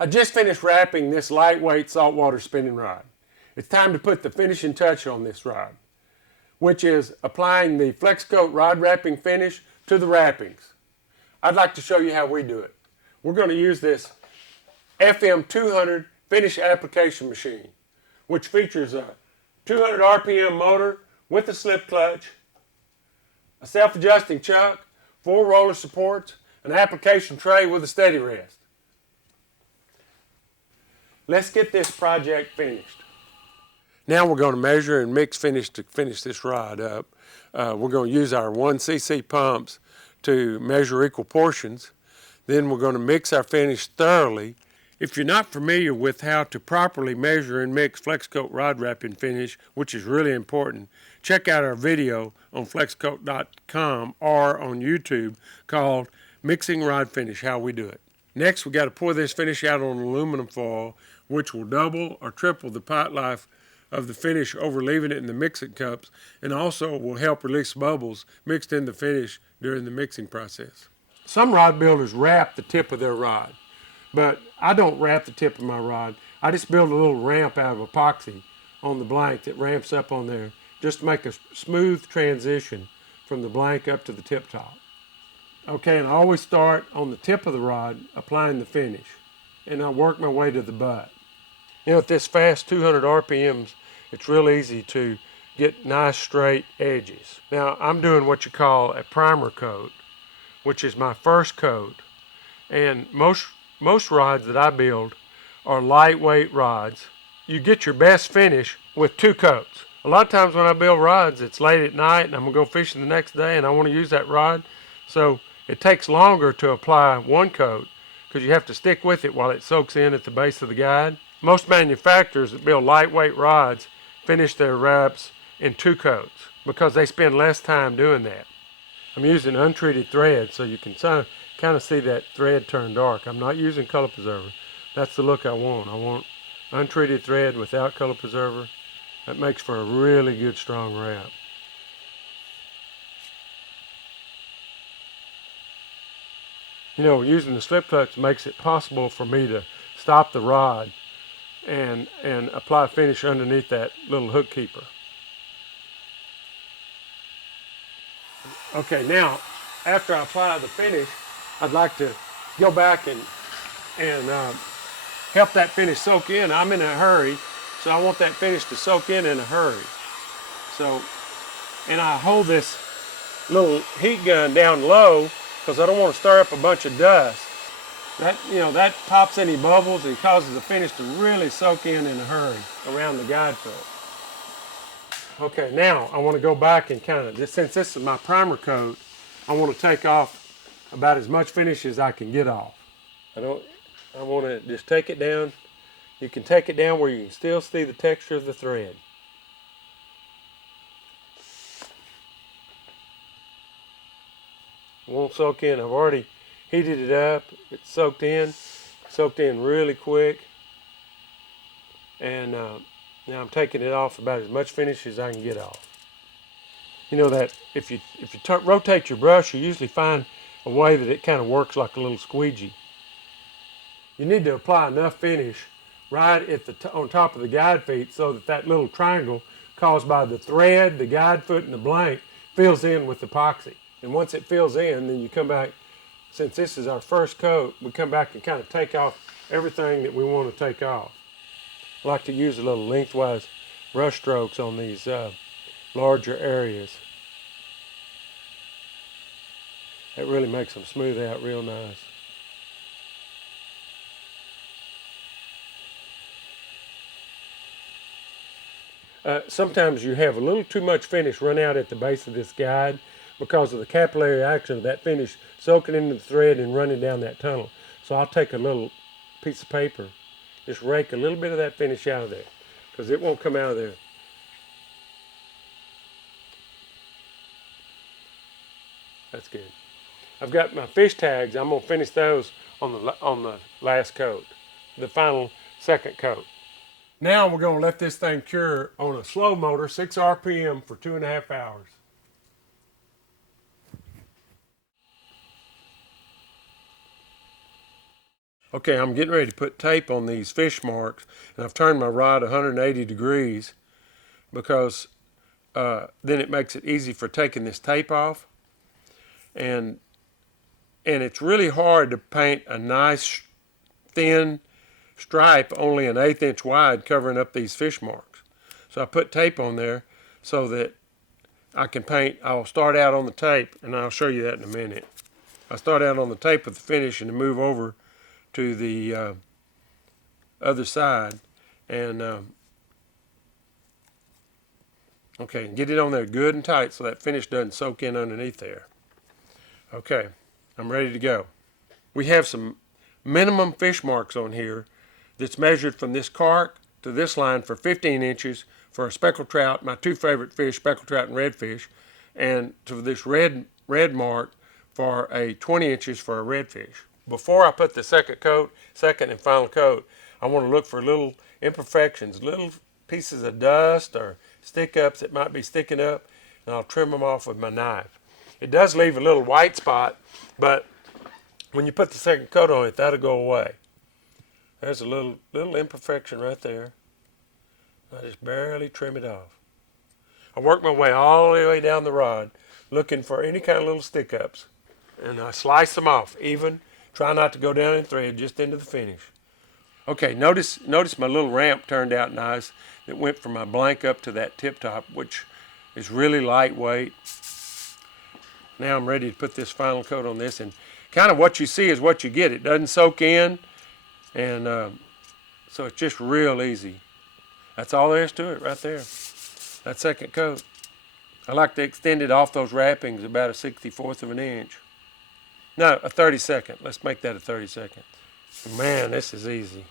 I just finished wrapping this lightweight saltwater spinning rod. It's time to put the finishing touch on this rod, which is applying the FlexCoat rod wrapping finish to the wrappings. I'd like to show you how we do it. We're going to use this FM200 finish application machine, which features a 200 RPM motor with a slip clutch, a self-adjusting chuck, 4 roller supports, an application tray with a steady rest. Let's get this project finished. Now we're going to measure and mix finish to finish this rod up. We're going to use our 1cc pumps to measure equal portions. Then we're going to mix our finish thoroughly. If you're not familiar with how to properly measure and mix FlexCoat rod wrapping finish, which is really important, check out our video on flexcoat.com or on YouTube called Mixing Rod Finish, How We Do It. Next, we got to pour this finish out on aluminum foil, which will double or triple the pot life of the finish over leaving it in the mixing cups, and also will help release bubbles mixed in the finish during the mixing process. Some rod builders wrap the tip of their rod, but I don't wrap the tip of my rod. I just build a little ramp out of epoxy on the blank that ramps up on there just to make a smooth transition from the blank up to the tip top. Okay, and I always start on the tip of the rod applying the finish, and I work my way to the butt. You know, at this fast 200 RPMs, it's real easy to get nice straight edges. Now, I'm doing what you call a primer coat, which is my first coat. And most rods that I build are lightweight rods. You get your best finish with 2 coats. A lot of times when I build rods, it's late at night and I'm gonna go fishing the next day and I want to use that rod. So it takes longer to apply 1 coat because you have to stick with it while it soaks in at the base of the guide. Most manufacturers that build lightweight rods finish their wraps in 2 coats because they spend less time doing that. I'm using untreated thread so you can kind of see that thread turn dark. I'm not using color preserver. That's the look I want. I want untreated thread without color preserver. That makes for a really good strong wrap. You know, using the slip clutch makes it possible for me to stop the rod and apply finish underneath that little hook keeper. Okay, now after I apply the finish, I'd like to go back and help that finish soak in. I'm in a hurry, so I want that finish to soak in a hurry. So, and I hold this little heat gun down low because I don't want to stir up a bunch of dust. That pops any bubbles and causes the finish to really soak in a hurry around the guide foot. Okay, now I want to go back and since this is my primer coat, I want to take off about as much finish as I can get off. I want to just take it down. You can take it down where you can still see the texture of the thread. It won't soak in. I've already heated it up. It's soaked in really quick. And now I'm taking it off about as much finish as I can get off. You know that if you rotate your brush, you usually find a way that it kind of works like a little squeegee. You need to apply enough finish right at on top of the guide feet so that little triangle caused by the thread, the guide foot, and the blank fills in with epoxy. And once it fills in, then you come back. Since this is our first coat, we come back and kind of take off everything that we want to take off. I like to use a little lengthwise brush strokes on these larger areas. That really makes them smooth out real nice. Sometimes you have a little too much finish run out at the base of this guide because of the capillary action of that finish soaking into the thread and running down that tunnel. So I'll take a little piece of paper, just rake a little bit of that finish out of there because it won't come out of there. That's good. I've got my fish tags. I'm going to finish those on the last coat, the final second coat. Now we're going to let this thing cure on a slow motor, 6 RPM for 2.5 hours. Okay, I'm getting ready to put tape on these fish marks, and I've turned my rod 180 degrees because then it makes it easy for taking this tape off. And it's really hard to paint a nice thin stripe only an 1/8 inch wide covering up these fish marks. So I put tape on there so that I can paint. I'll start out on the tape, and I'll show you that in a minute. I start out on the tape with the finish and then move over to the other side, and okay, get it on there good and tight so that finish doesn't soak in underneath there. Okay, I'm ready to go. We have some minimum fish marks on here that's measured from this carp to this line for 15 inches for a speckled trout, my two favorite fish, speckled trout and redfish, and to this red mark for a 20 inches for a redfish. Before I put the second and final coat, I want to look for little imperfections, little pieces of dust or stick-ups that might be sticking up, and I'll trim them off with my knife. It does leave a little white spot, but when you put the second coat on it, that'll go away. There's a little imperfection right there. I just barely trim it off. I work my way all the way down the rod looking for any kind of little stick-ups, and I slice them off even. Try not to go down in thread, just into the finish. Okay, notice my little ramp turned out nice. It went from my blank up to that tip top, which is really lightweight. Now I'm ready to put this final coat on this, and kind of what you see is what you get. It doesn't soak in, and so it's just real easy. That's all there is to it right there. That second coat. I like to extend it off those wrappings about a 64th of an inch. No, a 32nd. Let's make that a 32nd. Man, this is easy.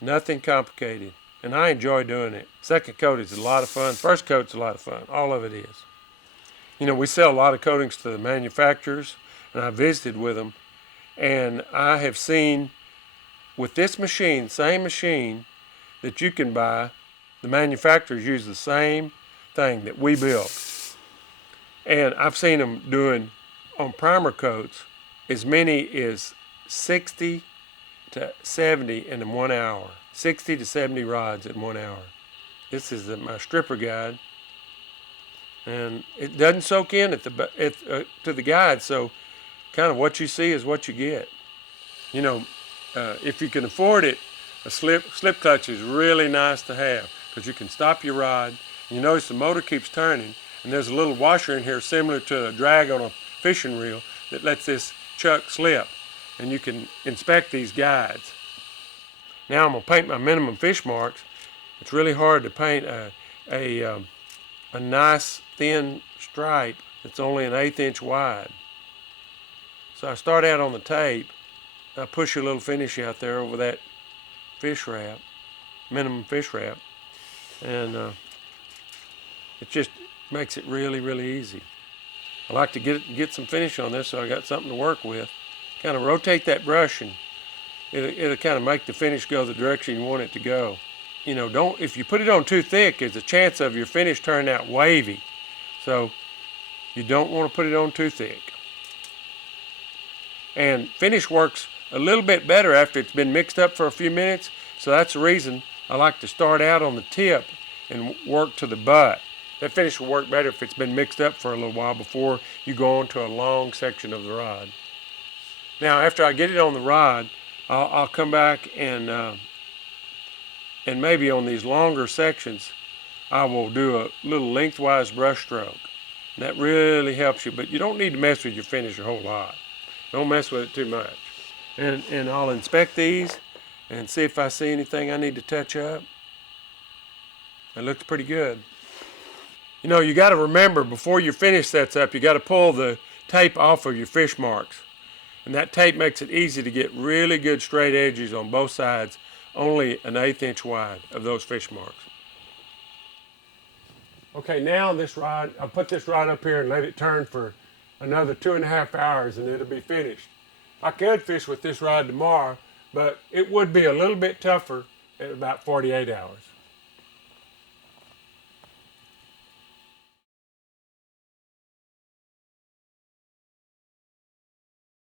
Nothing complicated. And I enjoy doing it. Second coat is a lot of fun. First coat's a lot of fun. All of it is. You know, we sell a lot of coatings to the manufacturers, and I visited with them. And I have seen with this machine, same machine that you can buy, the manufacturers use the same thing that we build. And I've seen them doing on primer coats as many as 60 to 70 in 1 hour. 60 to 70 rods in 1 hour. This is my stripper guide, and it doesn't soak in to the guide, so kind of what you see is what you get. You know, if you can afford it, a slip clutch is really nice to have because you can stop your rod. You notice the motor keeps turning, and there's a little washer in here similar to a drag on a fishing reel that lets this chuck slip, and you can inspect these guides. Now I'm going to paint my minimum fish marks. It's really hard to paint a nice thin stripe that's only an 1/8 inch wide. So I start out on the tape. I push a little finish out there over that fish wrap, minimum fish wrap, and it just makes it really, really easy. I like to get some finish on this so I got something to work with. Kind of rotate that brush, and it'll kind of make the finish go the direction you want it to go. You know, if you put it on too thick, there's a chance of your finish turning out wavy. So you don't want to put it on too thick. And finish works a little bit better after it's been mixed up for a few minutes. So that's the reason I like to start out on the tip and work to the butt. That finish will work better if it's been mixed up for a little while before you go on to a long section of the rod. Now, after I get it on the rod, I'll come back and maybe on these longer sections, I will do a little lengthwise brush stroke. And that really helps you, but you don't need to mess with your finish a whole lot. Don't mess with it too much. And I'll inspect these and see if I see anything I need to touch up. It looks pretty good. You know, you got to remember before your finish sets up, you got to pull the tape off of your fish marks. And that tape makes it easy to get really good straight edges on both sides, only an 1/8 inch wide of those fish marks. Okay, now this rod, I'll put this rod up here and let it turn for another 2.5 hours and it'll be finished. I could fish with this rod tomorrow, but it would be a little bit tougher at about 48 hours.